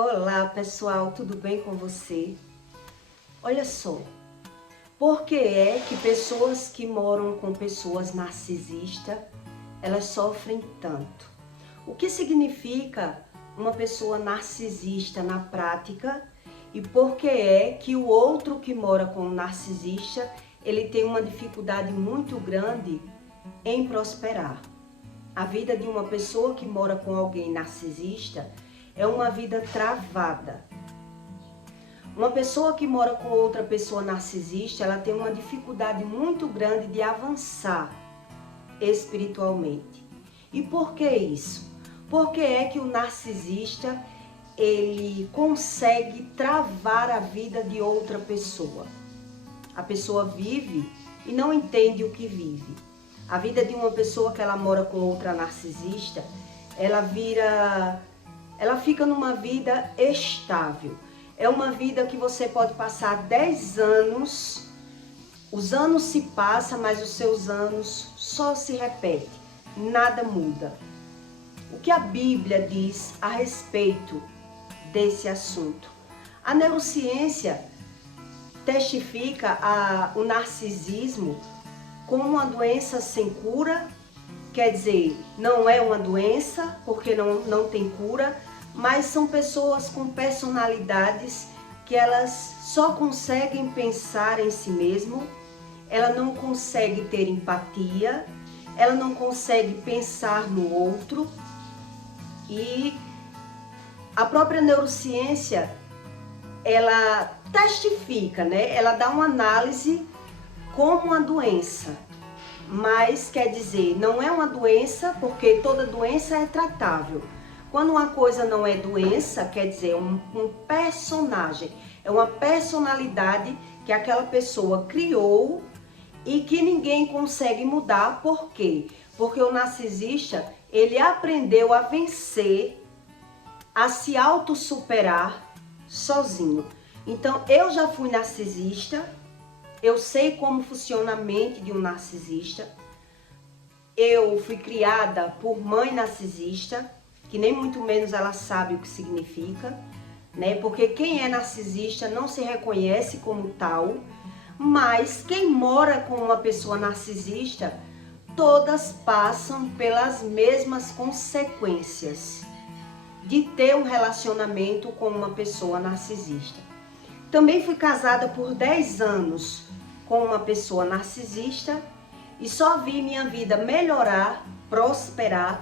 Olá pessoal, tudo bem com você? Olha só, por que é que pessoas que moram com pessoas narcisistas, elas sofrem tanto? O que significa uma pessoa narcisista na prática e por que é que o outro que mora com um narcisista, ele tem uma dificuldade muito grande em prosperar? A vida de uma pessoa que mora com alguém narcisista é uma vida travada. Uma pessoa que mora com outra pessoa narcisista, ela tem uma dificuldade muito grande de avançar espiritualmente. E por que isso? Porque é que o narcisista, ele consegue travar a vida de outra pessoa. A pessoa vive e não entende o que vive. A vida de uma pessoa que ela mora com outra narcisista, ela fica numa vida estável. É uma vida que você pode passar 10 anos, os anos se passam, mas os seus anos só se repetem, nada muda. O que a Bíblia diz a respeito desse assunto? A neurociência testifica o narcisismo como uma doença sem cura. Quer dizer, não é uma doença, porque não tem cura, mas são pessoas com personalidades que elas só conseguem pensar em si mesmo, ela não consegue ter empatia, ela não consegue pensar no outro. E a própria neurociência, ela testifica, né? Ela dá uma análise como uma doença. Mas quer dizer, não é uma doença, porque toda doença é tratável. Quando uma coisa não é doença, quer dizer, um personagem, é uma personalidade que aquela pessoa criou e que ninguém consegue mudar. Por quê? Porque o narcisista, ele aprendeu a vencer, a se autossuperar sozinho. Então, eu já fui narcisista, eu sei como funciona a mente de um narcisista. Eu fui criada por mãe narcisista, que nem muito menos ela sabe o que significa, né? Porque quem é narcisista não se reconhece como tal, mas quem mora com uma pessoa narcisista, todas passam pelas mesmas consequências de ter um relacionamento com uma pessoa narcisista. Também fui casada por 10 anos com uma pessoa narcisista e só vi minha vida melhorar, prosperar,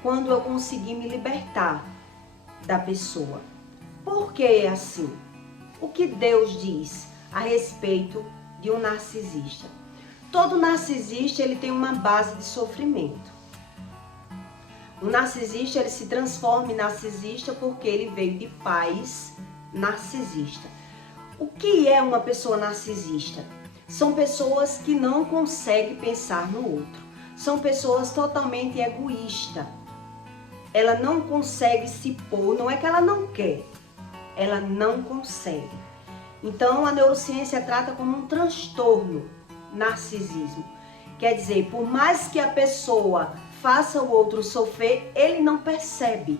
quando eu consegui me libertar da pessoa. Por que é assim? O que Deus diz a respeito de um narcisista? Todo narcisista, ele tem uma base de sofrimento. O narcisista, ele se transforma em narcisista porque ele veio de pais narcisistas. O que é uma pessoa narcisista? São pessoas que não conseguem pensar no outro. São pessoas totalmente egoístas. Ela não consegue se pôr, não é que ela não quer, ela não consegue. Então a neurociência trata como um transtorno narcisismo. Quer dizer, por mais que a pessoa faça o outro sofrer, ele não percebe.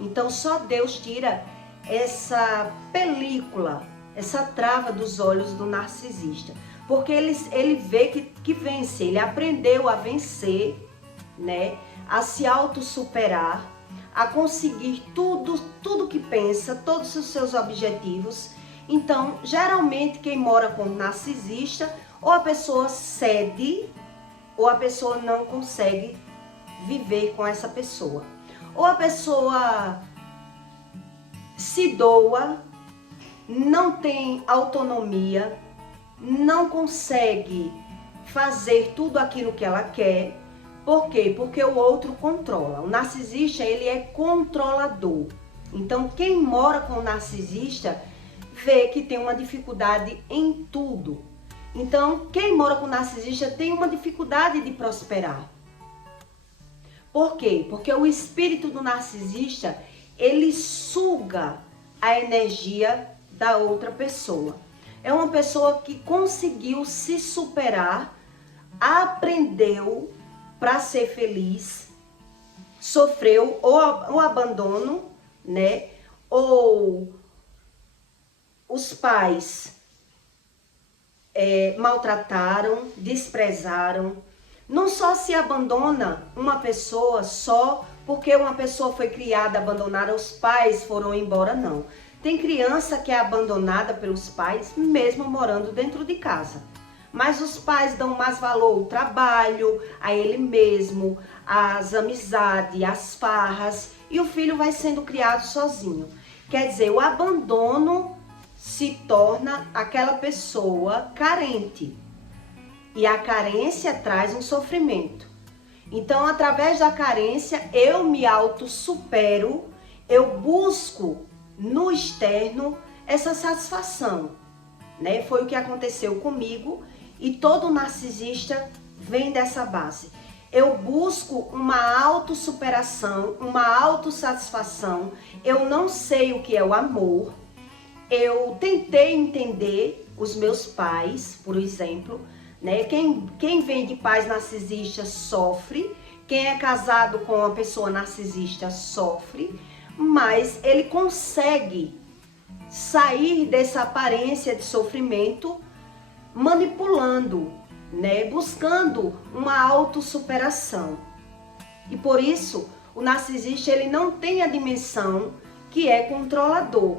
Então só Deus tira essa película, essa trava dos olhos do narcisista. Porque ele vê que vence, ele aprendeu a vencer, né? A se autossuperar, a conseguir tudo que pensa, todos os seus objetivos. Então, geralmente quem mora com um narcisista, ou a pessoa cede, ou a pessoa não consegue viver com essa pessoa. Ou a pessoa se doa, não tem autonomia, não consegue fazer tudo aquilo que ela quer. Por quê? Porque o outro controla. O narcisista, ele é controlador. Então, quem mora com o narcisista vê que tem uma dificuldade em tudo. Então, quem mora com o narcisista tem uma dificuldade de prosperar. Por quê? Porque o espírito do narcisista, ele suga a energia da outra pessoa. É uma pessoa que conseguiu se superar, aprendeu para ser feliz, sofreu o abandono, né? ou os pais maltrataram, desprezaram. Não só se abandona uma pessoa só porque uma pessoa foi criada abandonada, os pais foram embora, não. Tem criança que é abandonada pelos pais, mesmo morando dentro de casa. Mas os pais dão mais valor ao trabalho, a ele mesmo, às amizades, às farras, e o filho vai sendo criado sozinho. Quer dizer, o abandono se torna aquela pessoa carente. E a carência traz um sofrimento. Então, através da carência, eu me autossupero, eu busco no externo essa satisfação, né? Foi o que aconteceu comigo e todo narcisista vem dessa base. Eu busco uma autossuperação, uma autossatisfação. Eu não sei o que é o amor. Eu tentei entender os meus pais, por exemplo, né? Quem vem de pais narcisistas sofre, quem é casado com uma pessoa narcisista sofre, mas ele consegue sair dessa aparência de sofrimento manipulando, né? Buscando uma autossuperação. E por isso, o narcisista ele não tem a dimensão que é controlador.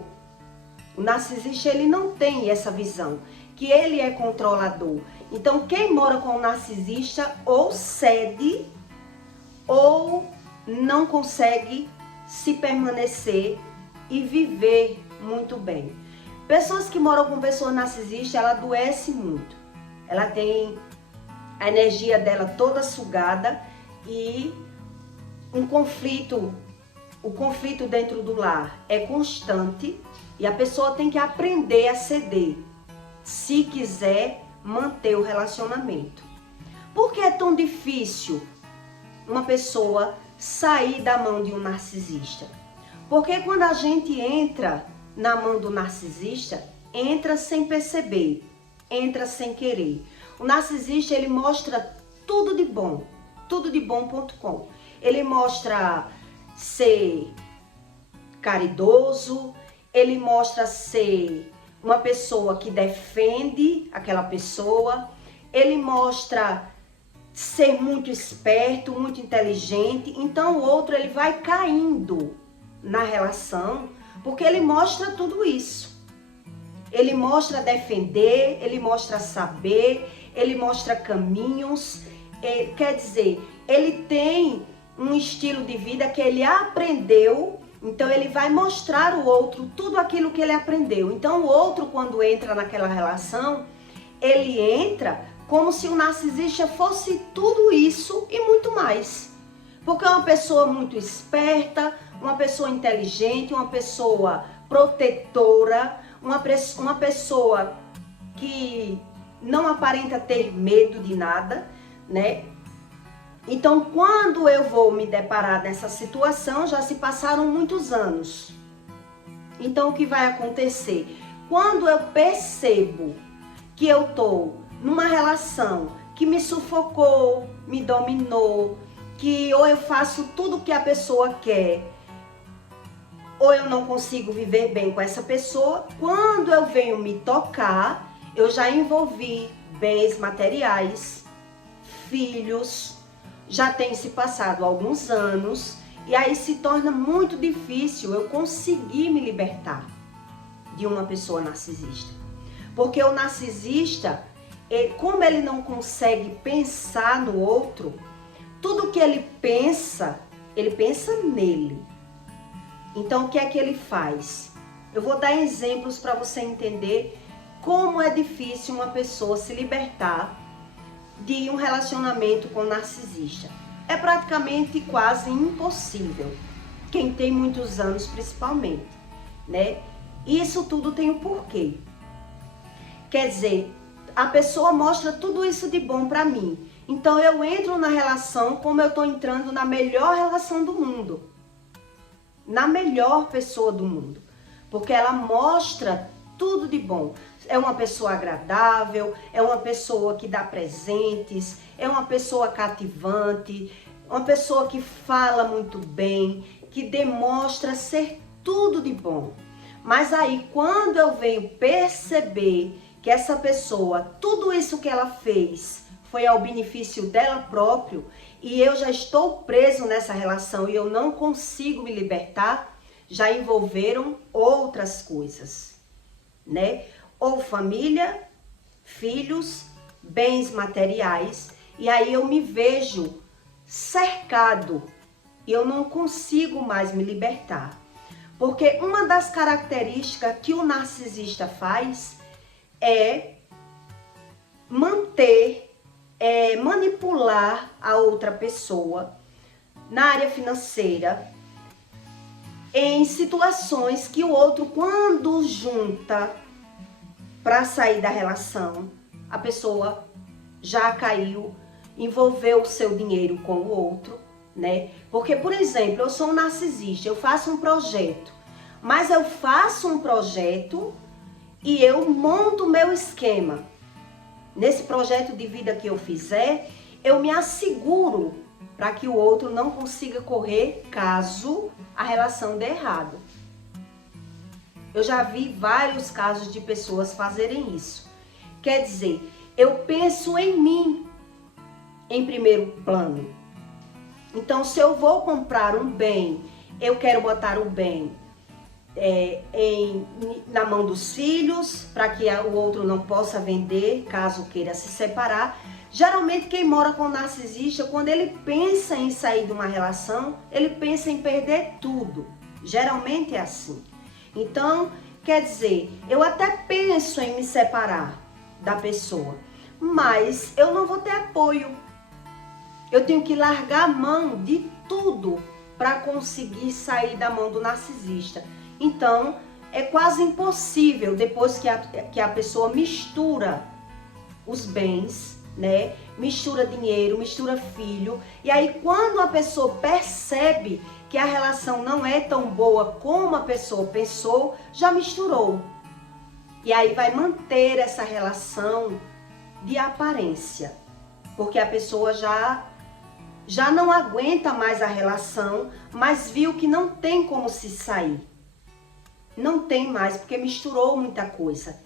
O narcisista ele não tem essa visão, que ele é controlador. Então, quem mora com o narcisista ou cede ou não consegue se permanecer e viver muito bem. Pessoas que moram com pessoa narcisista, ela adoece muito. Ela tem a energia dela toda sugada e o conflito dentro do lar é constante e a pessoa tem que aprender a ceder se quiser manter o relacionamento. Por que é tão difícil uma pessoa sair da mão de um narcisista? Porque quando a gente entra na mão do narcisista, entra sem perceber, entra sem querer. O narcisista, ele mostra tudo de bom, tudodebom.com. Ele mostra ser caridoso, ele mostra ser uma pessoa que defende aquela pessoa, ele mostra ser muito esperto, muito inteligente. Então o outro ele vai caindo na relação porque ele mostra tudo isso. Ele mostra defender, ele mostra saber, ele mostra caminhos, quer dizer, ele tem um estilo de vida que ele aprendeu, então ele vai mostrar ao outro tudo aquilo que ele aprendeu. Então o outro, quando entra naquela relação, ele entra como se o narcisista fosse tudo isso e muito mais. Porque é uma pessoa muito esperta, uma pessoa inteligente, uma pessoa protetora, uma pessoa que não aparenta ter medo de nada, né? Então, quando eu vou me deparar nessa situação, já se passaram muitos anos. Então, o que vai acontecer? Quando eu percebo que eu estou numa relação que me sufocou, me dominou, que ou eu faço tudo o que a pessoa quer, ou eu não consigo viver bem com essa pessoa, quando eu venho me tocar, eu já envolvi bens materiais, filhos, já tem se passado alguns anos, e aí se torna muito difícil eu conseguir me libertar de uma pessoa narcisista. Porque o narcisista, como ele não consegue pensar no outro, tudo que ele pensa nele. Então, o que é que ele faz? Eu vou dar exemplos para você entender como é difícil uma pessoa se libertar de um relacionamento com um narcisista. É praticamente quase impossível. Quem tem muitos anos, principalmente, né? Isso tudo tem um porquê. Quer dizer, a pessoa mostra tudo isso de bom para mim. Então, eu entro na relação como eu estou entrando na melhor relação do mundo. Na melhor pessoa do mundo, porque ela mostra tudo de bom. É uma pessoa agradável, é uma pessoa que dá presentes, é uma pessoa cativante, uma pessoa que fala muito bem, que demonstra ser tudo de bom. Mas aí, quando eu venho perceber que essa pessoa, tudo isso que ela fez foi ao benefício dela próprio, e eu já estou preso nessa relação e eu não consigo me libertar, já envolveram outras coisas, né? Ou família, filhos, bens materiais, e aí eu me vejo cercado e eu não consigo mais me libertar. Porque uma das características que o narcisista faz é manipular a outra pessoa na área financeira, em situações que o outro, quando junta para sair da relação, a pessoa já caiu, envolveu o seu dinheiro com o outro, né? Porque, por exemplo, eu sou um narcisista, eu faço um projeto, mas eu faço um projeto e eu monto o meu esquema. Nesse projeto de vida que eu fizer, eu me asseguro para que o outro não consiga correr caso a relação dê errado. Eu já vi vários casos de pessoas fazerem isso. Quer dizer, eu penso em mim em primeiro plano. Então, se eu vou comprar um bem, eu quero botar o bem na mão dos filhos, para que o outro não possa vender, caso queira se separar. Geralmente, quem mora com o narcisista, quando ele pensa em sair de uma relação, ele pensa em perder tudo. Geralmente é assim. Então, quer dizer, eu até penso em me separar da pessoa, mas eu não vou ter apoio. Eu tenho que largar a mão de tudo para conseguir sair da mão do narcisista. Então, é quase impossível, depois que a pessoa mistura os bens, né? Mistura dinheiro, mistura filho. E aí, quando a pessoa percebe que a relação não é tão boa como a pessoa pensou, já misturou. E aí vai manter essa relação de aparência. Porque a pessoa já não aguenta mais a relação, mas viu que não tem como se sair. Não tem mais, porque misturou muita coisa.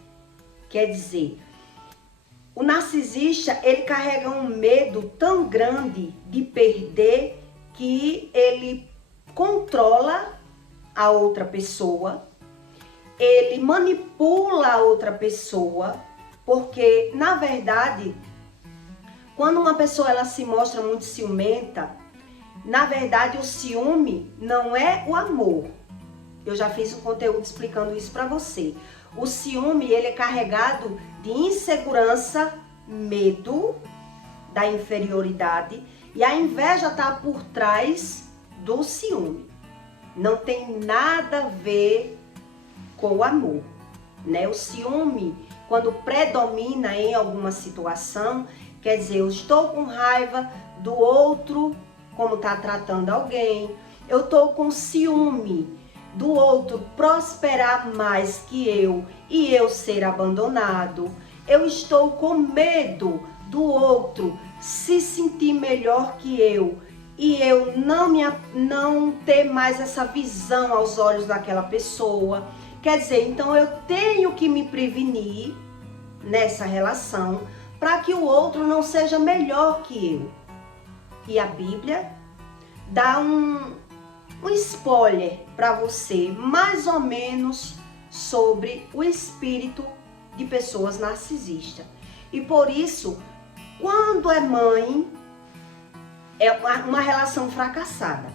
Quer dizer, o narcisista, ele carrega um medo tão grande de perder que ele controla a outra pessoa, ele manipula a outra pessoa, porque, na verdade, quando uma pessoa ela se mostra muito ciumenta, na verdade o ciúme não é o amor. Eu já fiz um conteúdo explicando isso para você. O ciúme, ele é carregado de insegurança, medo da inferioridade, e a inveja está por trás do ciúme. Não tem nada a ver com o amor, né? O ciúme, quando predomina em alguma situação, quer dizer, eu estou com raiva do outro, como está tratando alguém. Eu estou com ciúme do outro prosperar mais que eu e eu ser abandonado. Eu estou com medo do outro se sentir melhor que eu e eu não ter mais essa visão aos olhos daquela pessoa. Quer dizer, então eu tenho que me prevenir nessa relação para que o outro não seja melhor que eu. E a Bíblia dá um spoiler para você, mais ou menos, sobre o espírito de pessoas narcisistas. E por isso, quando é mãe, é uma relação fracassada.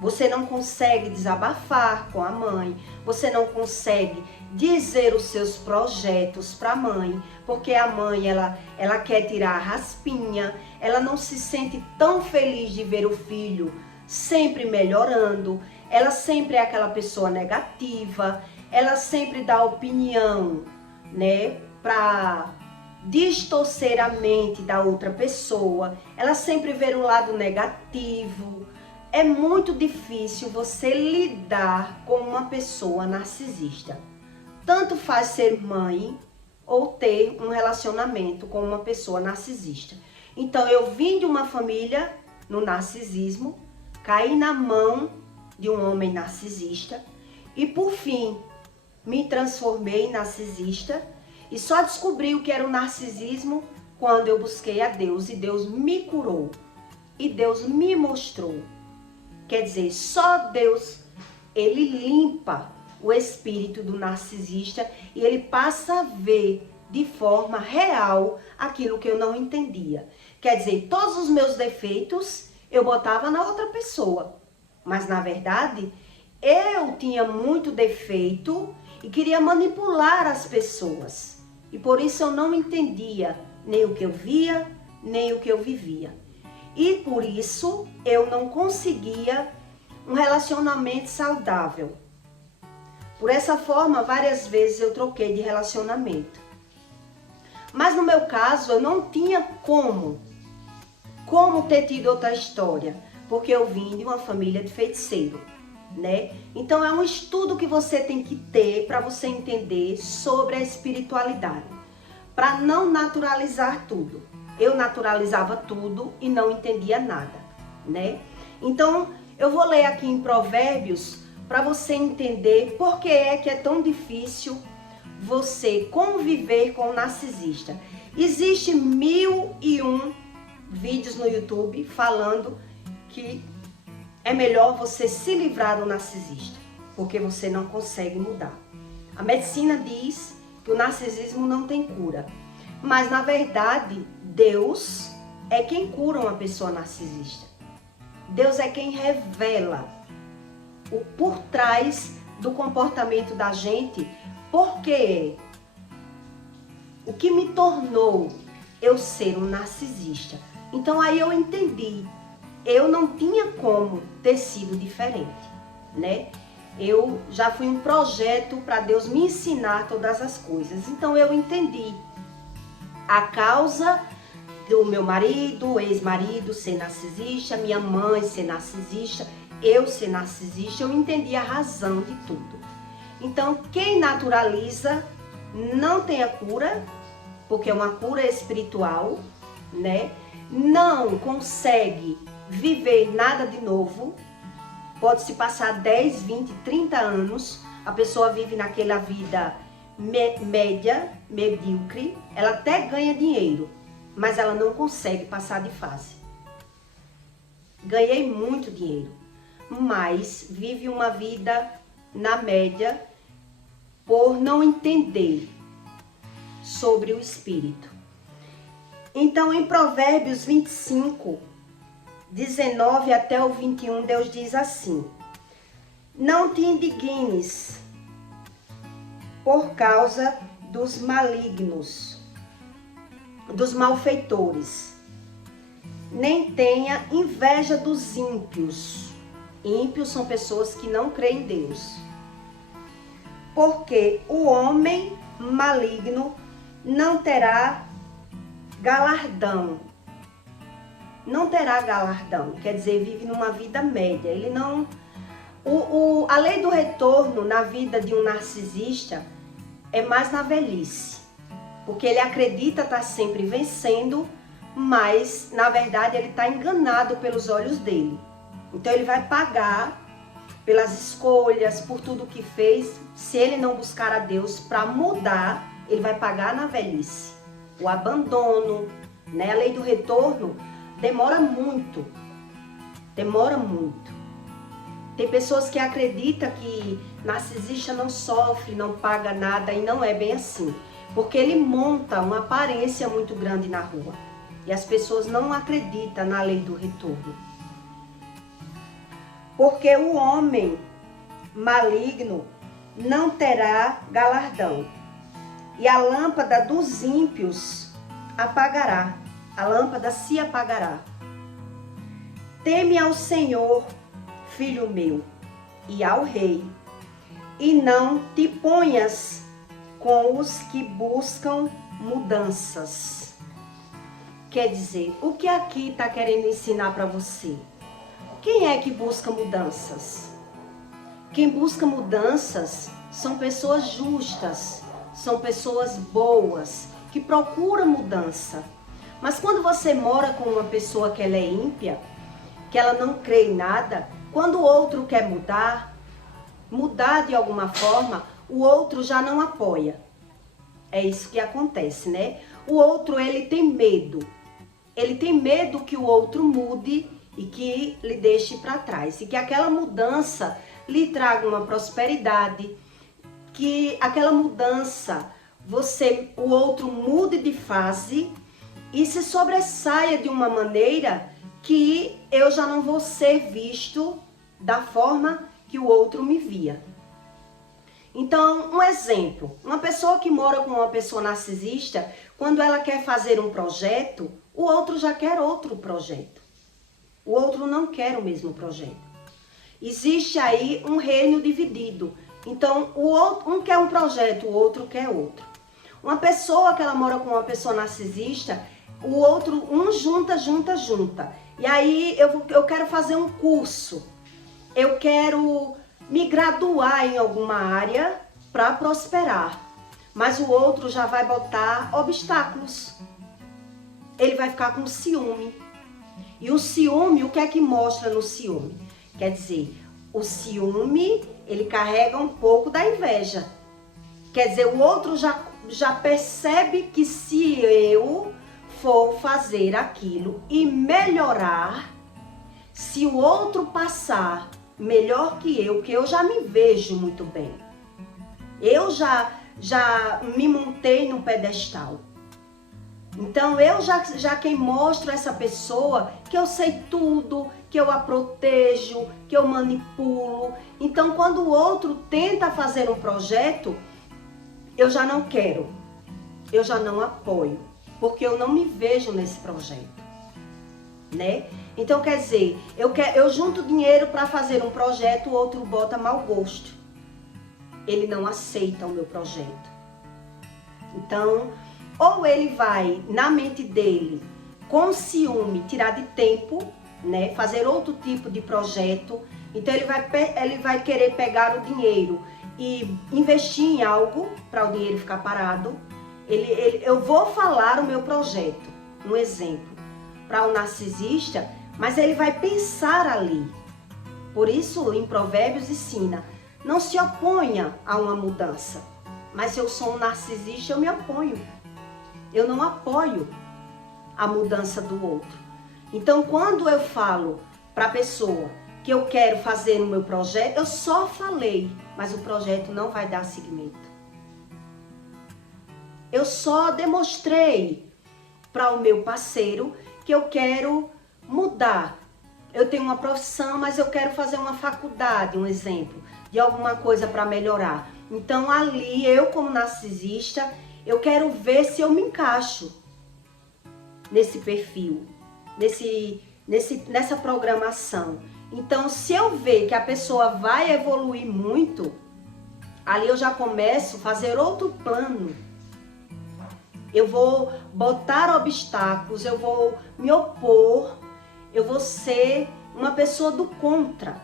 Você não consegue desabafar com a mãe, você não consegue dizer os seus projetos para a mãe, porque a mãe ela quer tirar a raspinha, ela não se sente tão feliz de ver o filho sempre melhorando, ela sempre é aquela pessoa negativa, ela sempre dá opinião, né, para distorcer a mente da outra pessoa, ela sempre vê o lado negativo. É muito difícil você lidar com uma pessoa narcisista. Tanto faz ser mãe ou ter um relacionamento com uma pessoa narcisista. Então, eu vim de uma família no narcisismo, caí na mão de um homem narcisista E por fim, me transformei em narcisista e só descobri o que era o narcisismo quando eu busquei a Deus e Deus me curou e Deus me mostrou. Quer dizer, só Deus, ele limpa o espírito do narcisista e ele passa a ver de forma real aquilo que eu não entendia. Quer dizer, todos os meus defeitos eu botava na outra pessoa, mas na verdade eu tinha muito defeito e queria manipular as pessoas. E por isso eu não entendia nem o que eu via, nem o que eu vivia. E por isso eu não conseguia um relacionamento saudável. Por essa forma, várias vezes eu troquei de relacionamento. Mas no meu caso, eu não tinha como ter tido outra história, porque eu vim de uma família de feiticeiro, né? Então é um estudo que você tem que ter para você entender sobre a espiritualidade, para não naturalizar tudo. Eu naturalizava tudo e não entendia nada, né? Então eu vou ler aqui em Provérbios para você entender por que é tão difícil você conviver com o narcisista. Existe 1001 vídeos no YouTube falando que é melhor você se livrar do narcisista, porque você não consegue mudar. A medicina diz que o narcisismo não tem cura, mas na verdade Deus é quem cura uma pessoa narcisista. Deus é quem revela o por trás do comportamento da gente, porque o que me tornou eu ser um narcisista. Então aí eu entendi, eu não tinha como ter sido diferente, né? Eu já fui um projeto para Deus me ensinar todas as coisas. Então eu entendi a causa do meu marido, ex-marido ser narcisista, minha mãe ser narcisista, eu ser narcisista, eu entendi a razão de tudo. Então quem naturaliza não tem a cura, porque é uma cura espiritual, né? Não consegue viver nada de novo. Pode se passar 10, 20, 30 anos, a pessoa vive naquela vida média, medíocre, ela até ganha dinheiro, mas ela não consegue passar de fase. Ganhei muito dinheiro, mas vive uma vida na média por não entender sobre o espírito. Então, em Provérbios 25, 19 até o 21, Deus diz assim: não te indignes por causa dos malignos, dos malfeitores, nem tenha inveja dos ímpios. Ímpios são pessoas que não creem em Deus. Porque o homem maligno não terá galardão. Não terá galardão, quer dizer, vive numa vida média. Ele não... A lei do retorno na vida de um narcisista é mais na velhice. Porque ele acredita estar sempre vencendo, mas na verdade ele está enganado pelos olhos dele. Então ele vai pagar pelas escolhas, por tudo que fez. Se ele não buscar a Deus para mudar, ele vai pagar na velhice. O abandono, né? A lei do retorno demora muito. Demora muito. Tem pessoas que acreditam que narcisista não sofre, não paga nada, e não é bem assim. Porque ele monta uma aparência muito grande na rua. E as pessoas não acreditam na lei do retorno. Porque o homem maligno não terá galardão. E a lâmpada dos ímpios apagará. A lâmpada se apagará. Teme ao Senhor, filho meu, e ao rei, e não te ponhas com os que buscam mudanças. Quer dizer, o que aqui está querendo ensinar para você? Quem é que busca mudanças? Quem busca mudanças são pessoas justas, são pessoas boas, que procuram mudança. Mas quando você mora com uma pessoa que ela é ímpia, que ela não crê em nada, quando o outro quer mudar, mudar de alguma forma, o outro já não apoia. É isso que acontece, né? O outro, ele tem medo. Ele tem medo que o outro mude e que lhe deixe para trás. E que aquela mudança lhe traga uma prosperidade, que aquela mudança, o outro mude de fase e se sobressaia de uma maneira que eu já não vou ser visto da forma que o outro me via. Então, um exemplo, uma pessoa que mora com uma pessoa narcisista, quando ela quer fazer um projeto, o outro já quer outro projeto. O outro não quer o mesmo projeto. Existe aí um reino dividido. Então, um quer um projeto, o outro quer outro. Uma pessoa que ela mora com uma pessoa narcisista, o outro, um junta. E aí, eu quero fazer um curso. Eu quero me graduar em alguma área para prosperar. Mas o outro já vai botar obstáculos. Ele vai ficar com ciúme. E o ciúme, o que é que mostra no ciúme? Quer dizer, o ciúme, ele carrega um pouco da inveja. Quer dizer, o outro já percebe que se eu for fazer aquilo e melhorar, se o outro passar melhor que eu já me vejo muito bem. Eu já me montei no pedestal. Então eu já quem mostro a essa pessoa que eu sei tudo, que eu a protejo, que eu manipulo. Então quando o outro tenta fazer um projeto, eu já não quero, eu já não apoio, porque eu não me vejo nesse projeto, né? Então quer dizer, eu junto dinheiro para fazer um projeto, o outro bota mau gosto. Ele não aceita o meu projeto. Então, ou ele vai, na mente dele, com ciúme, tirar de tempo, né? Fazer outro tipo de projeto. Então ele vai querer pegar o dinheiro e investir em algo para o dinheiro ficar parado. Eu vou falar o meu projeto, um exemplo, para um narcisista, mas ele vai pensar ali. Por isso, em Provérbios ensina, não se oponha a uma mudança. Mas se eu sou um narcisista, eu me oponho. Eu não apoio a mudança do outro. Então, quando eu falo para a pessoa que eu quero fazer o meu projeto, eu só falei, mas o projeto não vai dar seguimento. Eu só demonstrei para o meu parceiro que eu quero mudar. Eu tenho uma profissão, mas eu quero fazer uma faculdade, um exemplo, de alguma coisa para melhorar. Então ali, eu como narcisista, eu quero ver se eu me encaixo nesse perfil, nessa programação. Então, se eu ver que a pessoa vai evoluir muito, ali eu já começo a fazer outro plano. Eu vou botar obstáculos, eu vou me opor, eu vou ser uma pessoa do contra.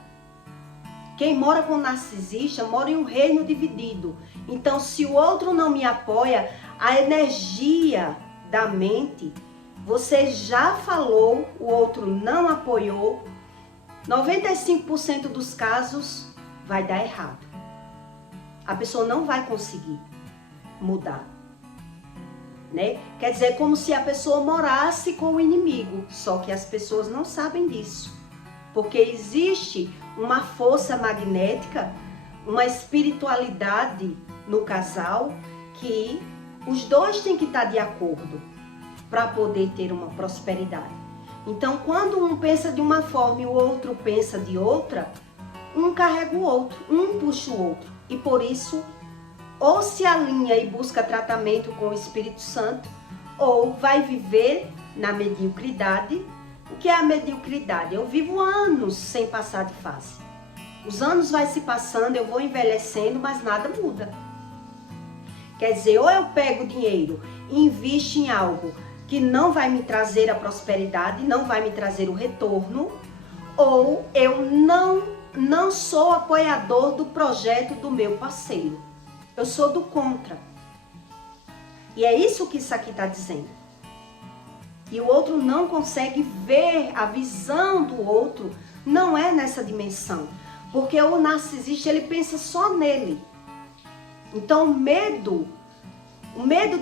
Quem mora com narcisista mora em um reino dividido. Então, se o outro não me apoia, a energia da mente, você já falou, o outro não apoiou, 95% dos casos vai dar errado. A pessoa não vai conseguir mudar. Né? Quer dizer, como se a pessoa morasse com o inimigo, só que as pessoas não sabem disso, porque existe uma força magnética, uma espiritualidade no casal que os dois têm que estar de acordo para poder ter uma prosperidade. Então, quando um pensa de uma forma e o outro pensa de outra, um carrega o outro, um puxa o outro, e por isso ou se alinha e busca tratamento com o Espírito Santo, ou vai viver na mediocridade. O que é a mediocridade? Eu vivo anos sem passar de fase. Os anos vai se passando, eu vou envelhecendo, mas nada muda. Quer dizer, ou eu pego dinheiro e invisto em algo que não vai me trazer a prosperidade, não vai me trazer o retorno, ou eu não sou apoiador do projeto do meu parceiro. Eu sou do contra. E é isso que isso aqui está dizendo. E o outro não consegue ver a visão do outro, não é nessa dimensão. Porque o narcisista, ele pensa só nele. Então o medo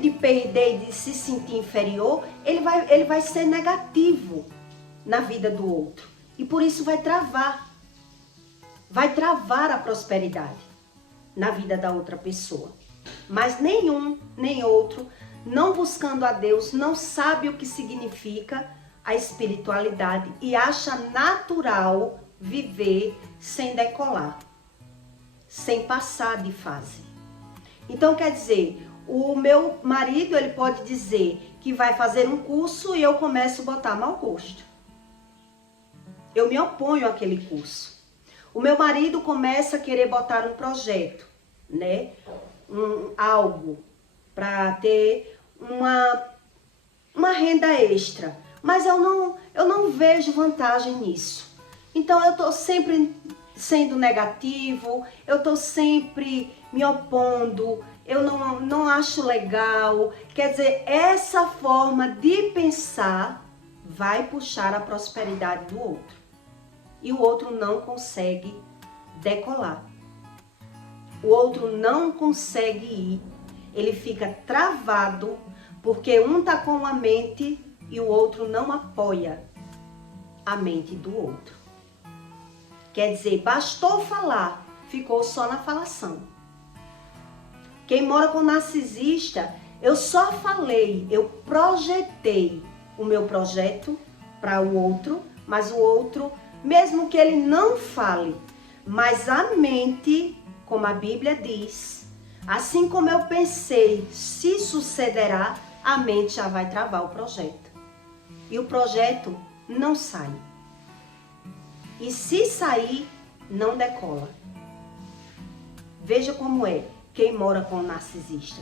de perder e de se sentir inferior, ele vai ser negativo na vida do outro. E por isso vai travar a prosperidade na vida da outra pessoa. Mas nenhum, nem outro, não buscando a Deus, não sabe o que significa a espiritualidade e acha natural viver sem decolar, sem passar de fase. Então, quer dizer, o meu marido, ele pode dizer que vai fazer um curso e eu começo a botar mau gosto. Eu me oponho àquele curso. O meu marido começa a querer botar um projeto, né? Algo para ter uma renda extra. Mas eu não vejo vantagem nisso. Então eu estou sempre sendo negativo, eu estou sempre me opondo, eu não acho legal. Quer dizer, essa forma de pensar vai puxar a prosperidade do outro. E o outro não consegue decolar. O outro não consegue ir. Ele fica travado porque um está com a mente e o outro não apoia a mente do outro. Quer dizer, bastou falar, ficou só na falação. Quem mora com narcisista, eu só falei, eu projetei o meu projeto para o outro, mas o outro, mesmo que ele não fale, mas a mente, como a Bíblia diz, assim como eu pensei, se sucederá, a mente já vai travar o projeto. E o projeto não sai. E se sair, não decola. Veja como é quem mora com o narcisista.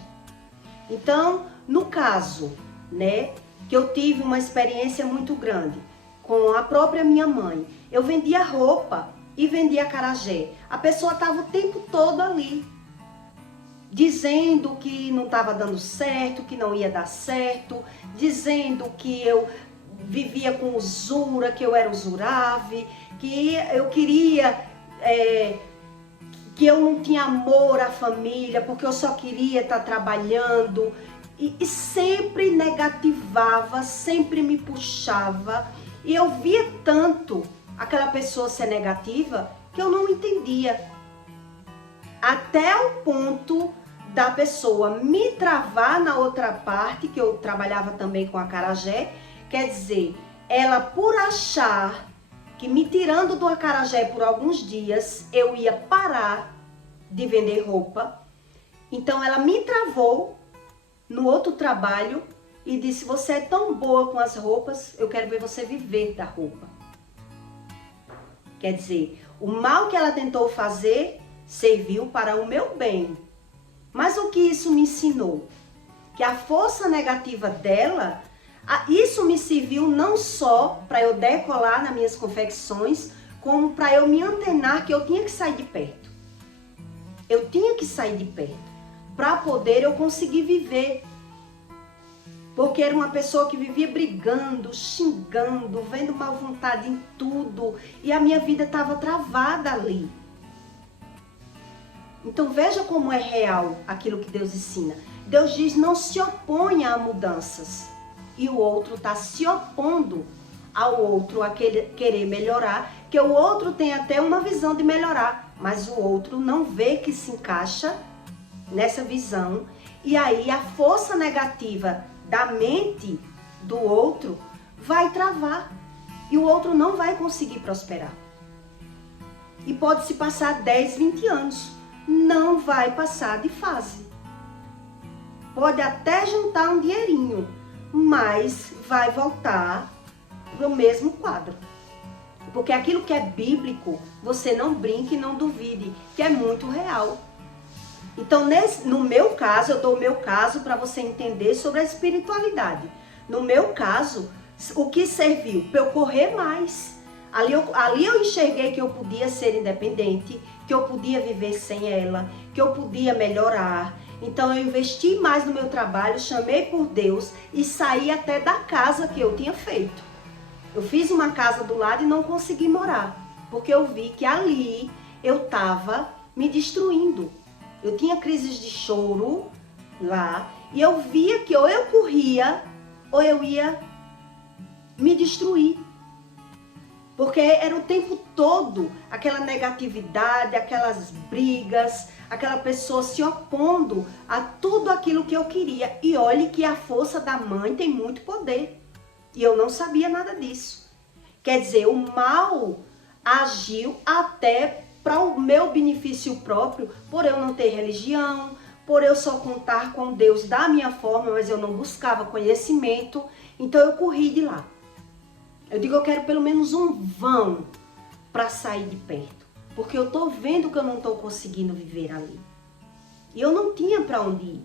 Então, no caso, né, que eu tive uma experiência muito grande com a própria minha mãe. Eu vendia roupa e vendia acarajé. A pessoa estava o tempo todo ali, dizendo que não estava dando certo, que não ia dar certo, dizendo que eu vivia com usura, que eu era usurável, que eu queria, que eu não tinha amor à família, porque eu só queria estar trabalhando, e sempre negativava, sempre me puxava, e eu via tanto aquela pessoa ser negativa, que eu não entendia, até o ponto da pessoa me travar na outra parte, que eu trabalhava também com acarajé. Quer dizer, ela por achar que me tirando do acarajé por alguns dias, eu ia parar de vender roupa. Então ela me travou no outro trabalho e disse, você é tão boa com as roupas, eu quero ver você viver da roupa. Quer dizer, o mal que ela tentou fazer serviu para o meu bem. Mas o que isso me ensinou? Que a força negativa dela, isso me serviu não só para eu decolar nas minhas confecções, como para eu me antenar que eu tinha que sair de perto. Eu tinha que sair de perto para poder eu conseguir viver. Porque era uma pessoa que vivia brigando, xingando, vendo mal vontade em tudo. E a minha vida estava travada ali. Então veja como é real aquilo que Deus ensina. Deus diz, não se oponha a mudanças. E o outro está se opondo ao outro a querer melhorar, que o outro tem até uma visão de melhorar, mas o outro não vê que se encaixa nessa visão. E aí a força negativa da mente do outro vai travar e o outro não vai conseguir prosperar. E pode se passar 10, 20 anos, não vai passar de fase. Pode até juntar um dinheirinho, mas vai voltar para o mesmo quadro. Porque aquilo que é bíblico, você não brinque e não duvide, que é muito real. Então, no meu caso, eu dou o meu caso para você entender sobre a espiritualidade. No meu caso, o que serviu? Para eu correr mais. Ali eu enxerguei que eu podia ser independente, que eu podia viver sem ela, que eu podia melhorar. Então eu investi mais no meu trabalho, chamei por Deus e saí até da casa que eu tinha feito. Eu fiz uma casa do lado e não consegui morar, porque eu vi que ali eu estava me destruindo. Eu tinha crises de choro lá e eu via que ou eu corria ou eu ia me destruir. Porque era o tempo todo aquela negatividade, aquelas brigas, aquela pessoa se opondo a tudo aquilo que eu queria. E olhe que a força da mãe tem muito poder. E eu não sabia nada disso. Quer dizer, o mal agiu até para o meu benefício próprio, por eu não ter religião, por eu só contar com Deus da minha forma, mas eu não buscava conhecimento. Então eu corri de lá. Eu digo, eu quero pelo menos um vão para sair de perto. Porque eu tô vendo que eu não tô conseguindo viver ali. E eu não tinha para onde ir.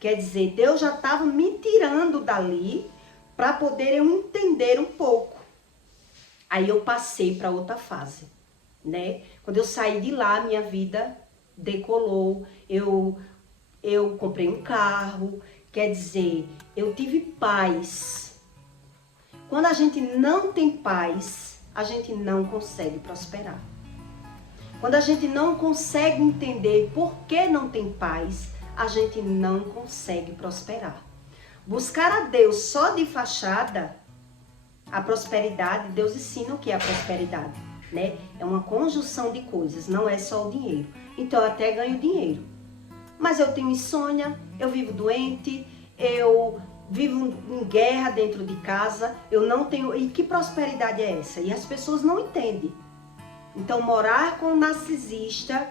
Quer dizer, Deus já estava me tirando dali para poder eu entender um pouco. Aí eu passei para outra fase, né? Quando eu saí de lá, minha vida decolou. Eu comprei um carro. Quer dizer, eu tive paz. Quando a gente não tem paz, a gente não consegue prosperar. Quando a gente não consegue entender por que não tem paz, a gente não consegue prosperar. Buscar a Deus só de fachada, a prosperidade, Deus ensina o que é a prosperidade, né? É uma conjunção de coisas, não é só o dinheiro. Então eu até ganho dinheiro. Mas eu tenho insônia, eu vivo doente, eu vivo em guerra dentro de casa, eu não tenho... E que prosperidade é essa? E as pessoas não entendem. Então, morar com um narcisista...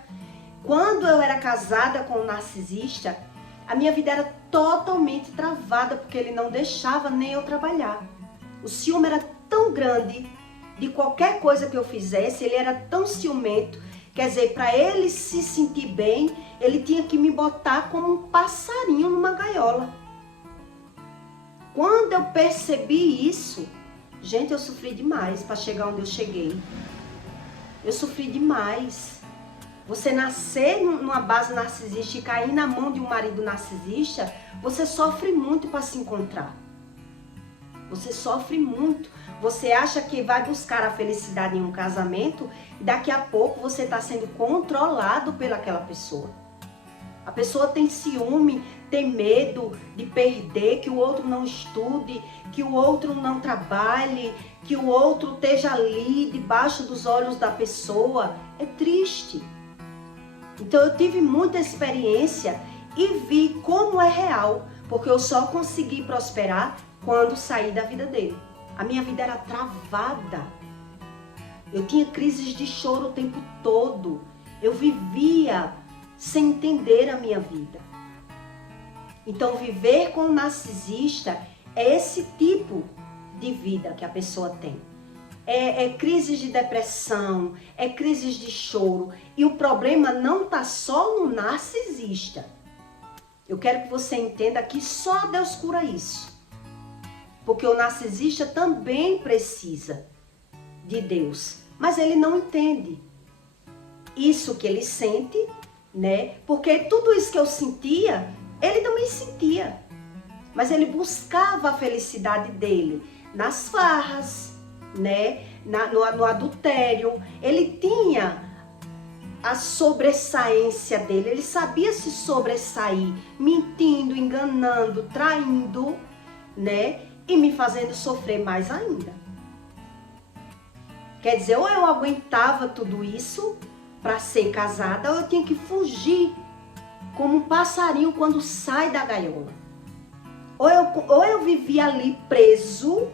Quando eu era casada com um narcisista, a minha vida era totalmente travada, porque ele não deixava nem eu trabalhar. O ciúme era tão grande, de qualquer coisa que eu fizesse, ele era tão ciumento. Quer dizer, para ele se sentir bem, ele tinha que me botar como um passarinho numa gaiola. Quando eu percebi isso, gente, eu sofri demais para chegar onde eu cheguei. Eu sofri demais. Você nascer numa base narcisista e cair na mão de um marido narcisista, você sofre muito para se encontrar. Você sofre muito. Você acha que vai buscar a felicidade em um casamento e daqui a pouco você está sendo controlado pelaquela pessoa. A pessoa tem ciúme, tem medo de perder, que o outro não estude, que o outro não trabalhe, que o outro esteja ali debaixo dos olhos da pessoa. É triste. Então eu tive muita experiência e vi como é real, porque eu só consegui prosperar quando saí da vida dele. A minha vida era travada. Eu tinha crises de choro o tempo todo. Eu vivia sem entender a minha vida. Então, viver com um narcisista é esse tipo de vida que a pessoa tem. É crises de depressão, é crises de choro. E o problema não está só no narcisista. Eu quero que você entenda que só Deus cura isso. Porque o narcisista também precisa de Deus. Mas ele não entende isso que ele sente, né? Porque tudo isso que eu sentia, ele também sentia. Mas ele buscava a felicidade dele nas farras, né? No adultério. Ele tinha a sobressaência dele. Ele sabia se sobressair, mentindo, enganando, traindo, né? E me fazendo sofrer mais ainda. Quer dizer, ou eu aguentava tudo isso para ser casada, ou eu tinha que fugir como um passarinho quando sai da gaiola. Ou eu vivia ali preso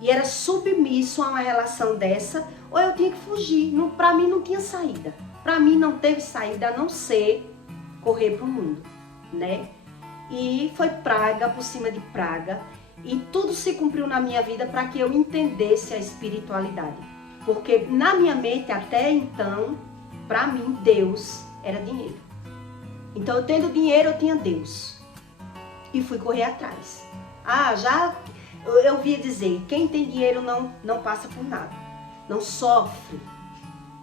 e era submisso a uma relação dessa, ou eu tinha que fugir. Para mim não tinha saída. Para mim não teve saída a não ser correr para o mundo, né? E foi praga por cima de praga. E tudo se cumpriu na minha vida para que eu entendesse a espiritualidade. Porque na minha mente, até então, para mim, Deus era dinheiro. Então, eu tendo dinheiro, eu tinha Deus. E fui correr atrás. Eu ouvia dizer, quem tem dinheiro não passa por nada. Não sofre.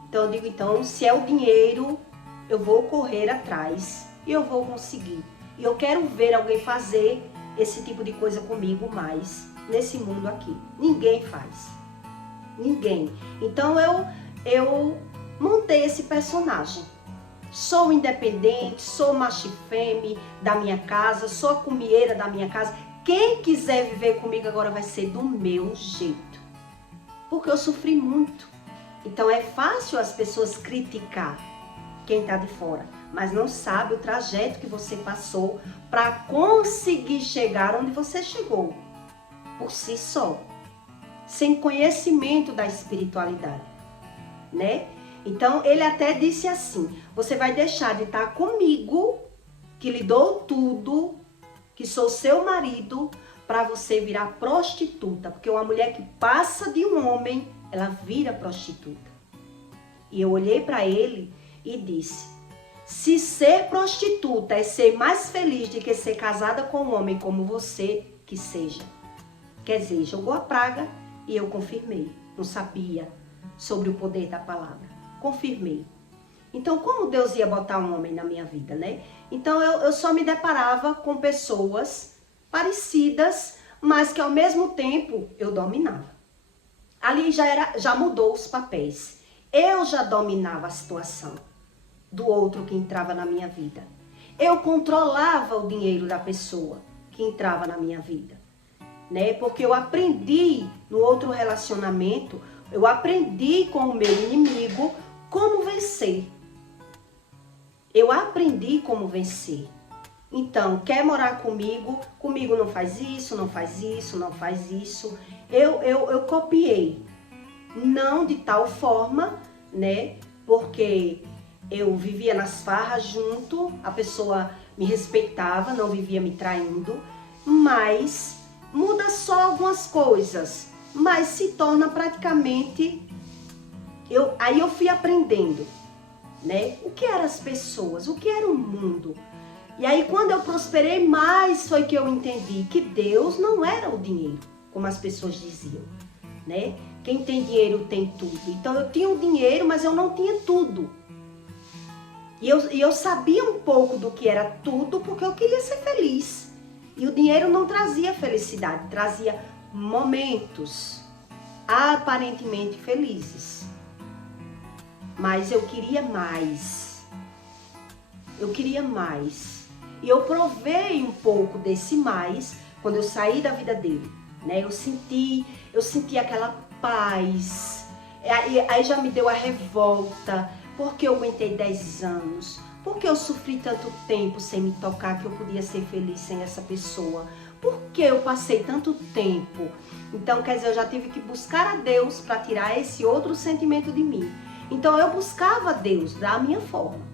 Então, eu digo, então, se é o dinheiro, eu vou correr atrás. E eu vou conseguir. E eu quero ver alguém fazer esse tipo de coisa comigo mais nesse mundo aqui. Ninguém faz. Ninguém. Então eu montei esse personagem. Sou independente, sou macho e fêmea da minha casa, sou a comieira da minha casa. Quem quiser viver comigo agora vai ser do meu jeito. Porque eu sofri muito. Então é fácil as pessoas criticar quem está de fora, mas não sabe o trajeto que você passou para conseguir chegar onde você chegou, por si só, sem conhecimento da espiritualidade, né? Então ele até disse assim: você vai deixar de estar comigo, que lhe dou tudo, que sou seu marido, para você virar prostituta, porque uma mulher que passa de um homem, ela vira prostituta. E eu olhei para ele e disse: se ser prostituta é ser mais feliz do que ser casada com um homem como você, que seja. Quer dizer, jogou a praga e eu confirmei. Não sabia sobre o poder da palavra. Confirmei. Então, como Deus ia botar um homem na minha vida, né? Então, eu só me deparava com pessoas parecidas, mas que ao mesmo tempo eu dominava. Ali já mudou os papéis. Eu já dominava a situação do outro que entrava na minha vida. Eu controlava o dinheiro da pessoa que entrava na minha vida, né? Porque eu aprendi no outro relacionamento, eu aprendi com o meu inimigo como vencer. Eu aprendi como vencer. Então, quer morar comigo? Comigo não faz isso, não faz isso, não faz isso. Eu copiei. Não de tal forma, né? Porque eu vivia nas farras junto, a pessoa me respeitava, não vivia me traindo, mas muda só algumas coisas, mas se torna praticamente... Aí eu fui aprendendo, né? O que eram as pessoas, o que era o mundo. E aí quando eu prosperei mais foi que eu entendi que Deus não era o dinheiro, como as pessoas diziam, né? Quem tem dinheiro tem tudo. Então eu tinha o dinheiro, mas eu não tinha tudo. E eu sabia um pouco do que era tudo porque eu queria ser feliz. E o dinheiro não trazia felicidade, trazia momentos aparentemente felizes. Mas eu queria mais. Eu queria mais. E eu provei um pouco desse mais quando eu saí da vida dele, né? Eu senti aquela paz. Aí já me deu a revolta. Porque eu aguentei 10 anos? Porque eu sofri tanto tempo sem me tocar que eu podia ser feliz sem essa pessoa? Porque eu passei tanto tempo? Então, quer dizer, eu já tive que buscar a Deus para tirar esse outro sentimento de mim. Então, eu buscava a Deus da minha forma.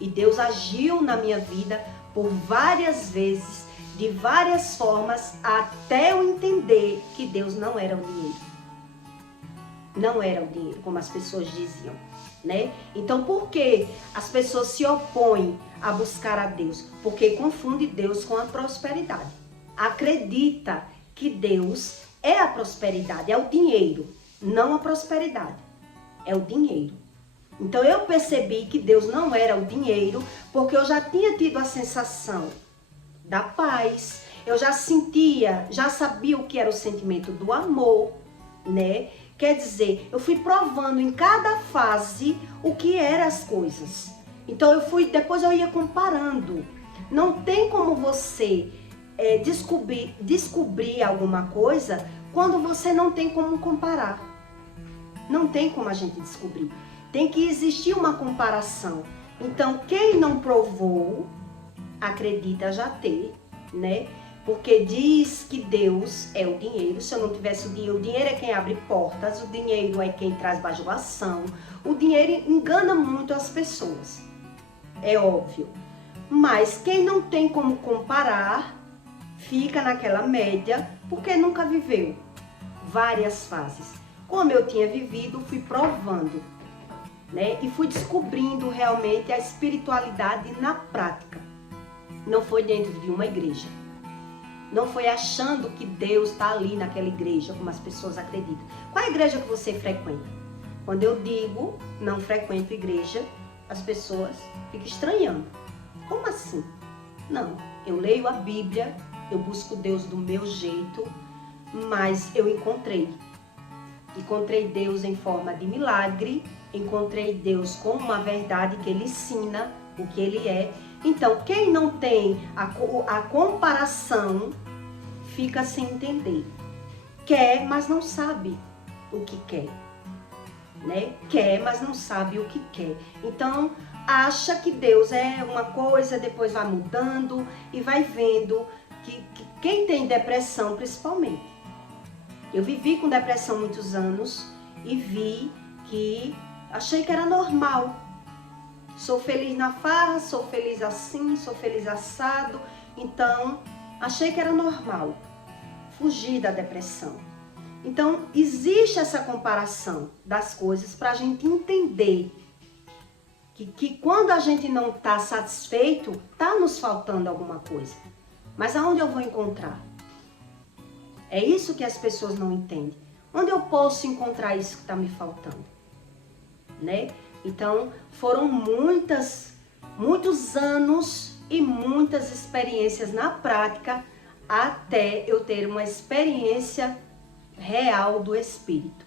E Deus agiu na minha vida por várias vezes, de várias formas, até eu entender que Deus não era o dinheiro. Não era o dinheiro, como as pessoas diziam, né? Então, por que as pessoas se opõem a buscar a Deus? Porque confunde Deus com a prosperidade. Acredita que Deus é a prosperidade, é o dinheiro, não a prosperidade, é o dinheiro. Então, eu percebi que Deus não era o dinheiro, porque eu já tinha tido a sensação da paz, eu já sentia, já sabia o que era o sentimento do amor, né? Quer dizer, eu fui provando em cada fase o que eram as coisas. Então depois eu ia comparando. Não tem como você descobrir alguma coisa quando você não tem como comparar. Não tem como a gente descobrir. Tem que existir uma comparação. Então, quem não provou, acredita já ter, né? Porque diz que Deus é o dinheiro. Se eu não tivesse o dinheiro é quem abre portas, o dinheiro é quem traz bajulação. O dinheiro engana muito as pessoas, é óbvio. Mas quem não tem como comparar, fica naquela média, porque nunca viveu várias fases. Como eu tinha vivido, fui provando, né? E fui descobrindo realmente a espiritualidade na prática. Não foi dentro de uma igreja. Não foi achando que Deus está ali naquela igreja, como as pessoas acreditam. Qual é a igreja que você frequenta? Quando eu digo não frequento igreja, as pessoas ficam estranhando. Como assim? Não, eu leio a Bíblia, eu busco Deus do meu jeito, mas eu encontrei Encontrei Deus em forma de milagre, encontrei Deus como uma verdade que Ele ensina o que Ele é. Então, quem não tem a comparação, fica sem entender. Quer, mas não sabe o que quer, né? Quer, mas não sabe o que quer. Então, acha que Deus é uma coisa, depois vai mudando e vai vendo que quem tem depressão, principalmente. Eu vivi com depressão muitos anos e vi que achei que era normal. Sou feliz na farra, sou feliz assim, sou feliz assado. Então, achei que era normal. Fugir da depressão. Então, existe essa comparação das coisas para a gente entender que quando a gente não está satisfeito, está nos faltando alguma coisa. Mas aonde eu vou encontrar? É isso que as pessoas não entendem. Onde eu posso encontrar isso que está me faltando? Né? Então, foram muitos anos e muitas experiências na prática até eu ter uma experiência real do Espírito.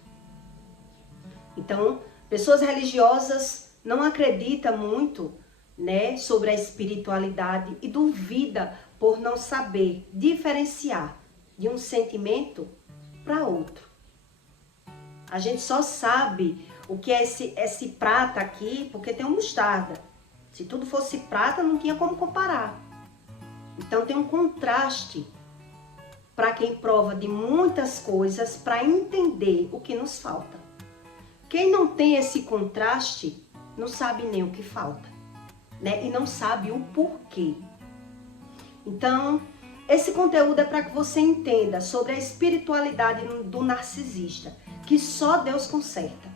Então, pessoas religiosas não acreditam muito, né, sobre a espiritualidade e duvida por não saber diferenciar de um sentimento para outro. A gente só sabe o que é esse prata aqui porque tem uma mostarda. Se tudo fosse prata, não tinha como comparar. Então tem um contraste para quem prova de muitas coisas para entender o que nos falta. Quem não tem esse contraste não sabe nem o que falta, né? E não sabe o porquê. Então, esse conteúdo é para que você entenda sobre a espiritualidade do narcisista, que só Deus conserta.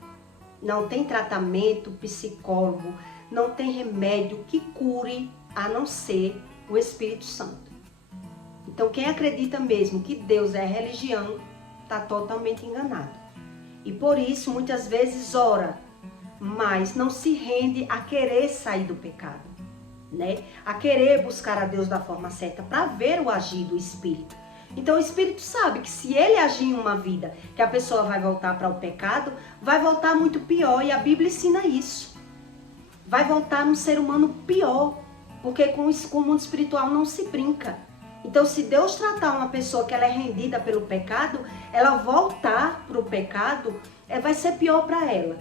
Não tem tratamento, psicólogo, não tem remédio que cure a não ser o Espírito Santo. Então, quem acredita mesmo que Deus é religião, está totalmente enganado. E por isso, muitas vezes ora, mas não se rende a querer sair do pecado, né? A querer buscar a Deus da forma certa para ver o agir do Espírito. Então, o Espírito sabe que se ele agir em uma vida que a pessoa vai voltar para o pecado, vai voltar muito pior, e a Bíblia ensina isso. Vai voltar um ser humano pior, porque com o mundo espiritual não se brinca. Então, se Deus tratar uma pessoa que ela é rendida pelo pecado, ela voltar para o pecado, vai ser pior para ela.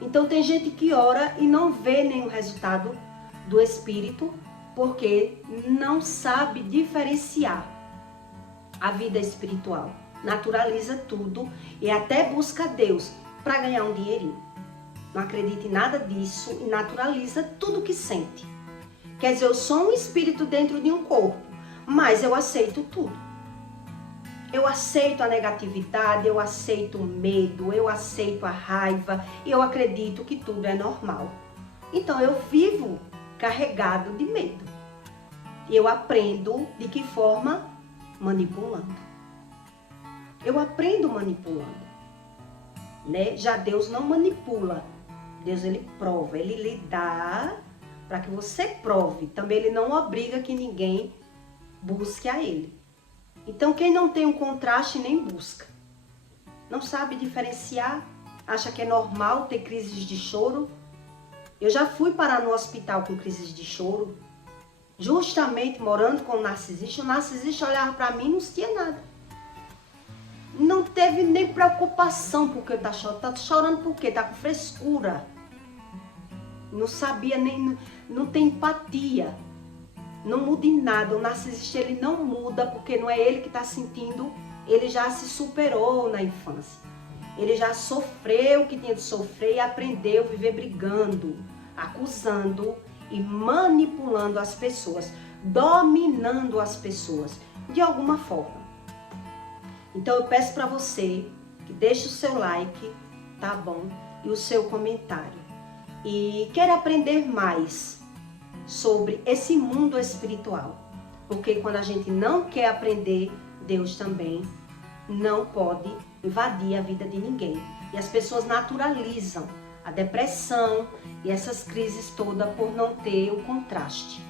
Então, tem gente que ora e não vê nenhum resultado do Espírito, porque não sabe diferenciar a vida espiritual. Naturaliza tudo e até busca Deus para ganhar um dinheirinho. Não acredita em nada disso e naturaliza tudo que sente. Quer dizer, eu sou um espírito dentro de um corpo, mas eu aceito tudo. Eu aceito a negatividade, eu aceito o medo, eu aceito a raiva e eu acredito que tudo é normal. Então eu vivo carregado de medo. E eu aprendo de que forma? Manipulando. Eu aprendo manipulando, né? Já Deus não manipula. Deus, ele prova, ele lhe dá para que você prove. Também ele não obriga que ninguém busque a ele. Então quem não tem um contraste nem busca. Não sabe diferenciar, acha que é normal ter crises de choro. Eu já fui parar no hospital com crises de choro, justamente morando com o narcisista olhava para mim e não sentia nada. Não teve nem preocupação porque tá chorando. Tá chorando por quê? Tá com frescura. Não sabia nem, não tem empatia. Não muda em nada. O narcisista, ele não muda porque não é ele que está sentindo. Ele já se superou na infância. Ele já sofreu o que tinha de sofrer e aprendeu a viver brigando, acusando e manipulando as pessoas, dominando as pessoas de alguma forma. Então eu peço para você que deixe o seu like, tá bom? E o seu comentário. E quer aprender mais sobre esse mundo espiritual. Porque quando a gente não quer aprender, Deus também não pode invadir a vida de ninguém. E as pessoas naturalizam a depressão e essas crises todas por não ter o contraste,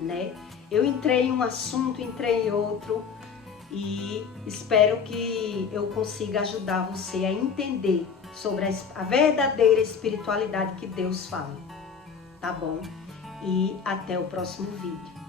né? Eu entrei em um assunto, entrei em outro. e espero que eu consiga ajudar você a entender sobre a verdadeira espiritualidade que Deus fala, tá bom? E até o próximo vídeo.